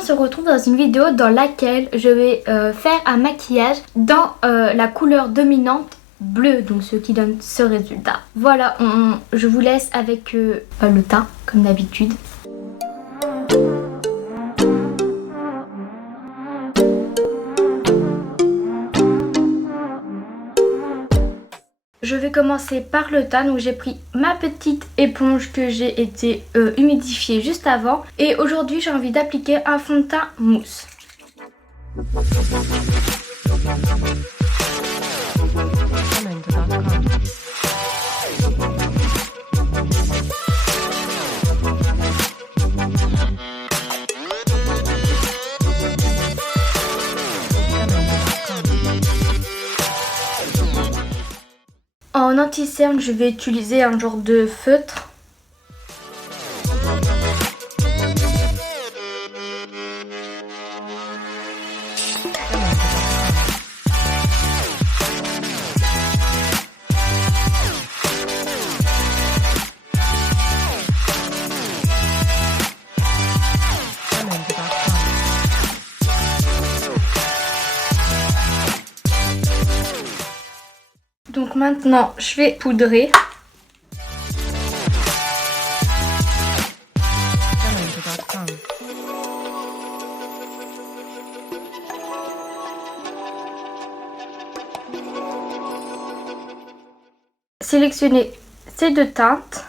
on se retrouve dans une vidéo dans laquelle je vais faire un maquillage dans la couleur dominante bleu, donc ce qui donne ce résultat. Voilà, je vous laisse avec le teint comme d'habitude. Je vais commencer par le teint, donc j'ai pris ma petite éponge que j'ai été humidifiée juste avant. Et aujourd'hui j'ai envie d'appliquer un fond de teint mousse. En anti-cerne, je vais utiliser un genre de feutre. Donc maintenant, je vais poudrer. Sélectionner ces deux teintes.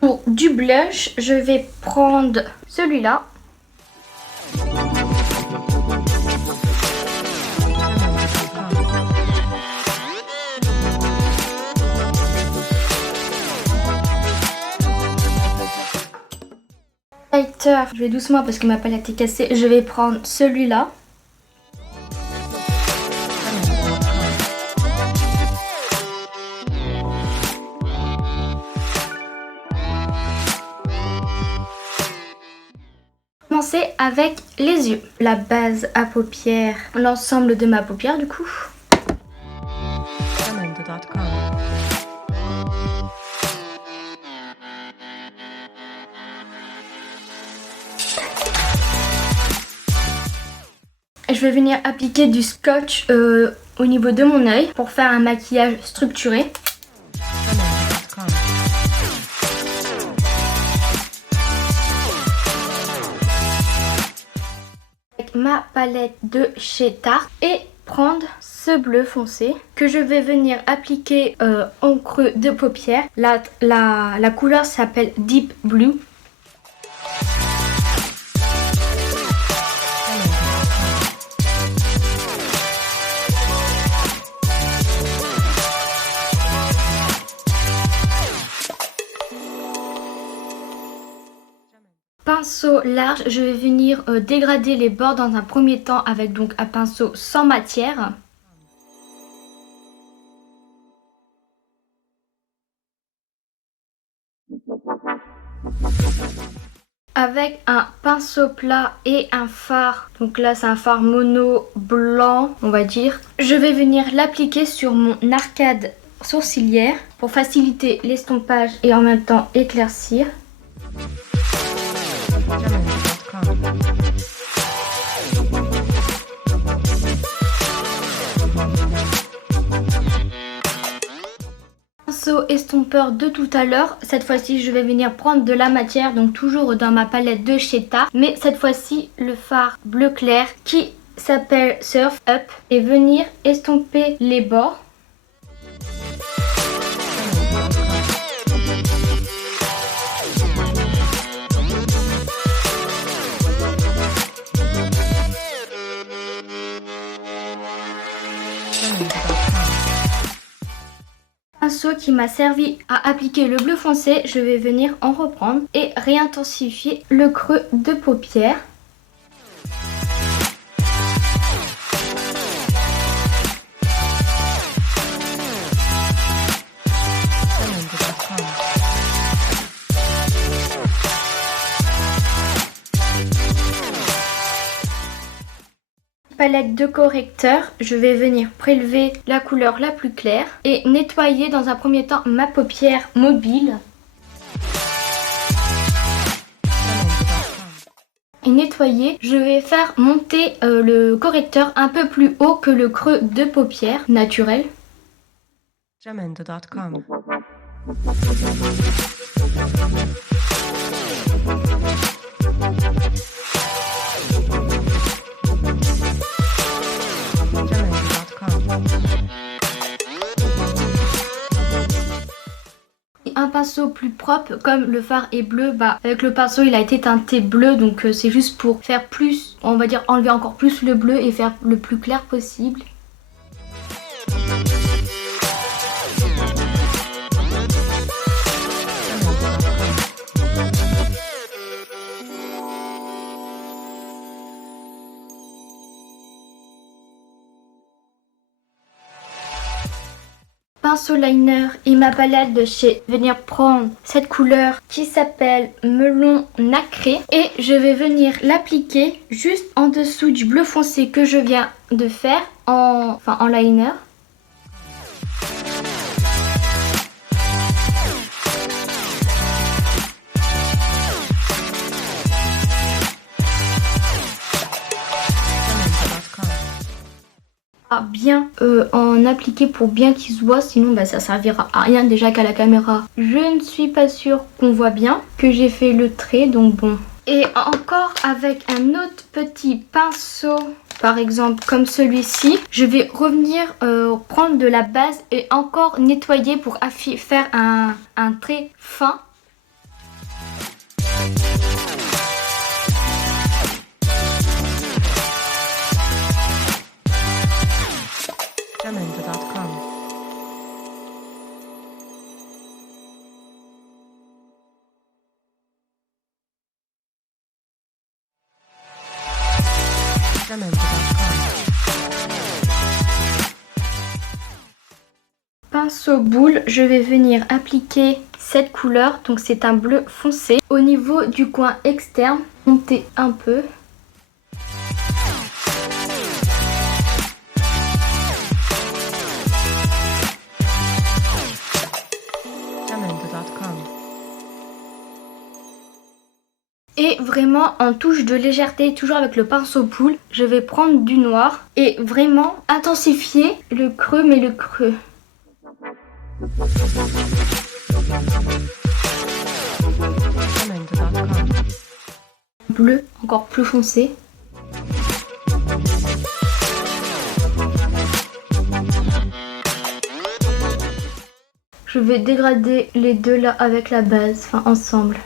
Pour du blush, je vais prendre celui-là. Lighter, je vais doucement parce que ma palette est cassée. Je vais prendre celui-là. Commencer avec les yeux. La base à paupières, l'ensemble de ma paupière du coup. Je vais venir appliquer du scotch au niveau de mon œil pour faire un maquillage structuré. Avec ma palette de chez Tarte et prendre ce bleu foncé que je vais venir appliquer en creux de paupière. La couleur s'appelle Deep Blue. Pinceau large, je vais venir dégrader les bords dans un premier temps avec donc un pinceau sans matière. Avec un pinceau plat et un fard, donc là c'est un fard mono blanc on va dire. Je vais venir l'appliquer sur mon arcade sourcilière pour faciliter l'estompage et en même temps éclaircir. Pinceau estompeur de tout à l'heure, cette fois-ci je vais venir prendre de la matière, donc toujours dans ma palette de chez Tarte, mais cette fois-ci le fard bleu clair qui s'appelle Surf Up et venir estomper les bords. Pinceau qui m'a servi à appliquer le bleu foncé, je vais venir en reprendre et réintensifier le creux de paupière. palette de correcteur, je vais venir prélever la couleur la plus claire et nettoyer dans un premier temps ma paupière mobile. Et nettoyer, je vais faire monter le correcteur un peu plus haut que le creux de paupière naturel. Jamendo.com. Un pinceau plus propre, comme le fard est bleu, avec le pinceau il a été teinté bleu, donc c'est juste pour faire plus, on va dire enlever encore plus le bleu et faire le plus clair possible. Pinceau liner et ma palette de chez venir prendre cette couleur qui s'appelle melon nacré et je vais venir l'appliquer juste en dessous du bleu foncé que je viens de faire en liner. Bien en appliquer pour bien qu'il se voit, sinon ça servira à rien déjà qu'à la caméra je ne suis pas sûre qu'on voit bien que j'ai fait le trait, donc bon. Et encore avec un autre petit pinceau, par exemple comme celui-ci, je vais revenir prendre de la base et encore nettoyer pour faire un trait fin. Jamendo.com. Pinceau boule, je vais venir appliquer cette couleur, donc c'est un bleu foncé. Au niveau du coin externe, monter un peu. Et vraiment en touche de légèreté, toujours avec le pinceau boule, je vais prendre du noir et vraiment intensifier le creux, mais le creux. Bleu encore plus foncé. Je vais dégrader les deux là avec la base, ensemble.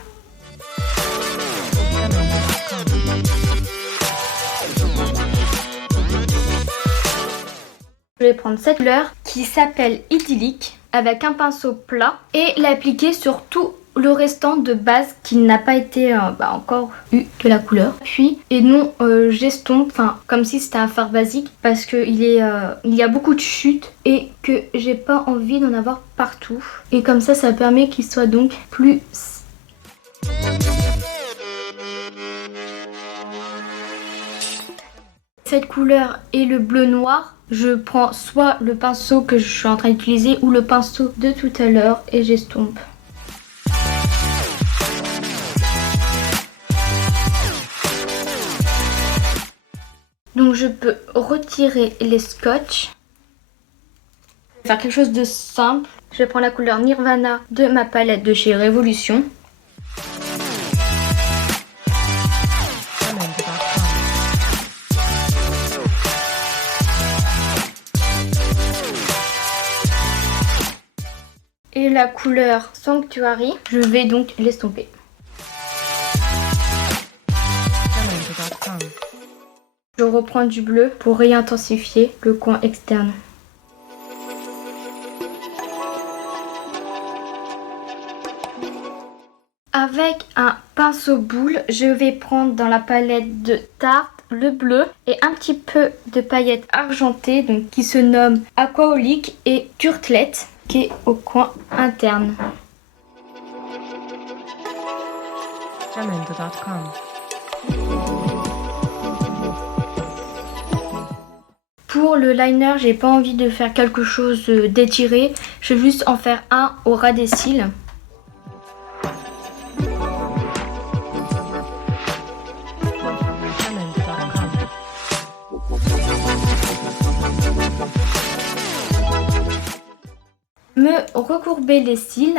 Je vais prendre cette couleur qui s'appelle Idyllique avec un pinceau plat et l'appliquer sur tout le restant de base qui n'a pas été encore eu de la couleur. Puis et non j'estompe, comme si c'était un fard basique parce que il y a beaucoup de chutes et que j'ai pas envie d'en avoir partout. Et comme ça permet qu'il soit donc plus... Cette couleur et le bleu noir, je prends soit le pinceau que je suis en train d'utiliser ou le pinceau de tout à l'heure et j'estompe. Donc je peux retirer les scotch. Je vais faire quelque chose de simple. Je vais prendre la couleur Nirvana de ma palette de chez Révolution. Et la couleur Sanctuary, je vais donc l'estomper. Je reprends du bleu pour réintensifier le coin externe. Avec un pinceau boule, je vais prendre dans la palette de Tarte le bleu et un petit peu de paillettes argentées donc, qui se nomme Aquaolique et Turtlette qui est au coin interne. Jamendo.com. Pour le liner, j'ai pas envie de faire quelque chose d'étiré. Je vais juste en faire un au ras des cils. Me recourber les cils.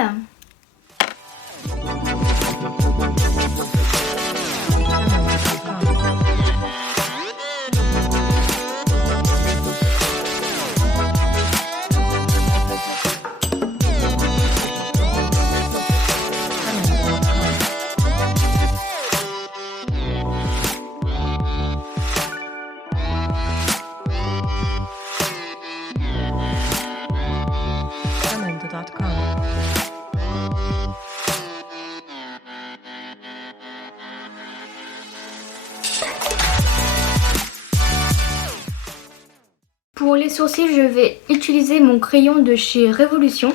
Pour les sourcils, je vais utiliser mon crayon de chez Révolution.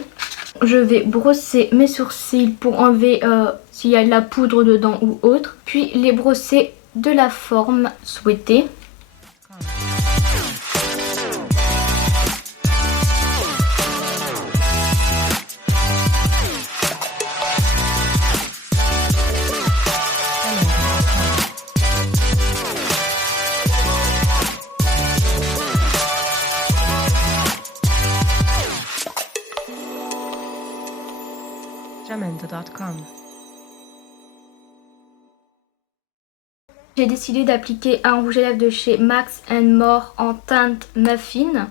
Je vais brosser mes sourcils pour enlever s'il y a de la poudre dedans ou autre. Puis les brosser de la forme souhaitée. Jamendo.com. J'ai décidé d'appliquer un rouge à lèvres de chez Max & More en teinte muffin.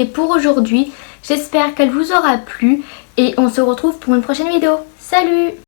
Et pour aujourd'hui, j'espère qu'elle vous aura plu et on se retrouve pour une prochaine vidéo. Salut!